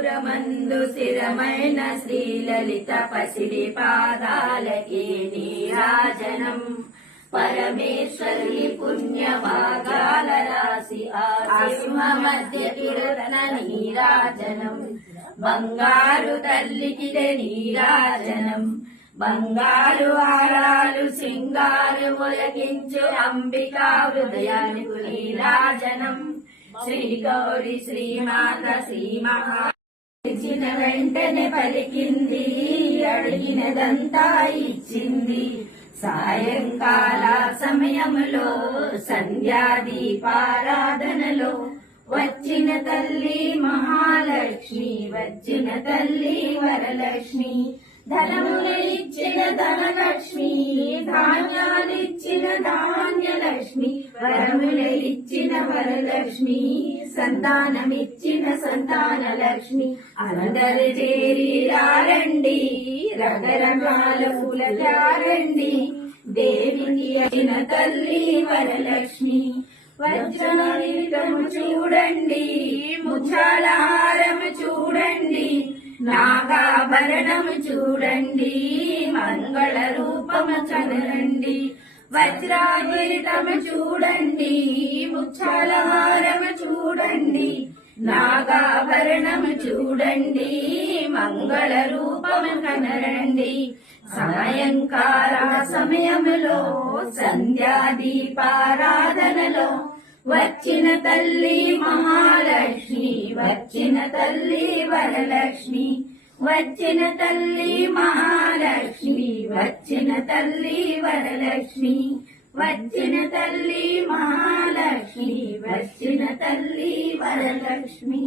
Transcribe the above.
పురమందు స్థిరమైన శ్రీలలిత పసిడి పాదాలకి నీరాజనం పరమేశ్వరి పుణ్యభాగాల రాశి ఆ సింహ మధ్య కిరణ నీరాజనం బంగారు తల్లికి నీరాజనం బంగారు హారాలు సింగారు మొలకించు అంబికా హృదయానికి నీరాజనం శ్రీ గౌరి శ్రీమాత శ్రీ మహా ఇచ్చిన వెంటనే పలికింది అడిగినదంతా ఇచ్చింది సాయంకాల సమయములో సంధ్యాదీపారాధనలో వచ్చిన తల్లి మహాలక్ష్మి వచ్చిన తల్లి వరలక్ష్మి ధనములిచ్చిన ధనలక్ష్మి ధాన్యాలిచ్చిన ధాన్యలక్ష్మి వరములిచ్చిన వరలక్ష్మి సంతానమిచ్చిన సంతానలక్ష్మి అందరు చేరి రారండి రకరకాల పూలచారండి దేవికి వచ్చిన తల్లి వరలక్ష్మి వజ్రనీతము చూడండి ముత్యాల హారము చూడండి నాగాభరణము చూడండి మంగళ రూపము చదరండి వజ్రాభరణము చూడండి ముత్యాల హారము చూడండి నాగాభరణము చూడండి మంగళ రూపము కనరండి సాయంకాల సమయములో సంధ్యాదీపారాధనలో వచ్చిన తల్లి మహాలక్ష్మి వచ్చిన తల్లి వరలక్ష్మి వచ్చిన తల్లి మహాలక్ష్మి వచ్చిన తల్లి వరలక్ష్మి వచ్చిన తల్లి మహాలక్ష్మి వచ్చిన తల్లి వరలక్ష్మి